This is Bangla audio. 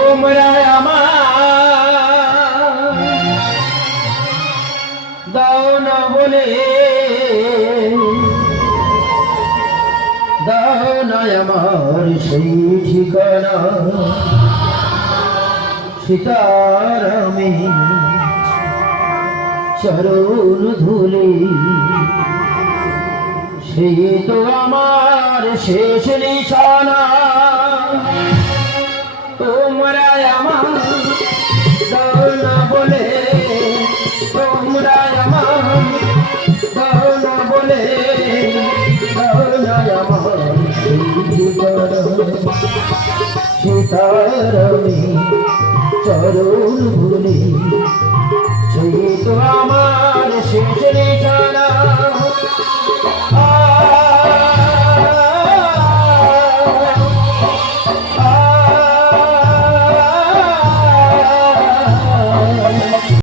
তোমরা আমার দাও না বলে, দাও না আমার সেই ঠিকানা সীতারামে চরণ ধুলি, সেই তো আমার শেষ নিশানা। তোমরা আমার দাও না বলে, তোমরা আমার দাও না বলে, দাও না আমার সেই ঠিকানা সীতারামে চরণ ধুলি, সেই তো আমার শেষ নিশানা।